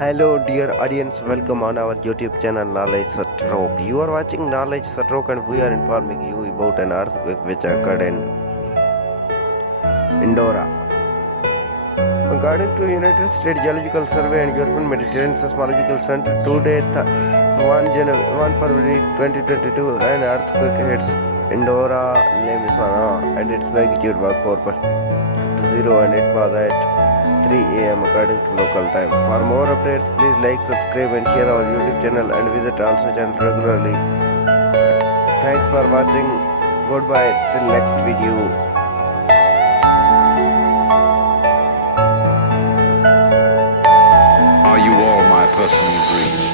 Hello dear audience, welcome on our YouTube channel Knowledge Stroke. You are watching Knowledge Stroke and we are informing you about an earthquake which occurred in Andorra. According to United States Geological Survey and European Mediterranean Seismological Center, today 1 February 2022, an earthquake hits Andorra la Vella and its magnitude was 4.0 and it was at 3 a.m. according to local time. For more updates, please like, subscribe and share our YouTube channel and visit also channel regularly. Thanks for watching. Goodbye till next video. Are you all my personal dreams?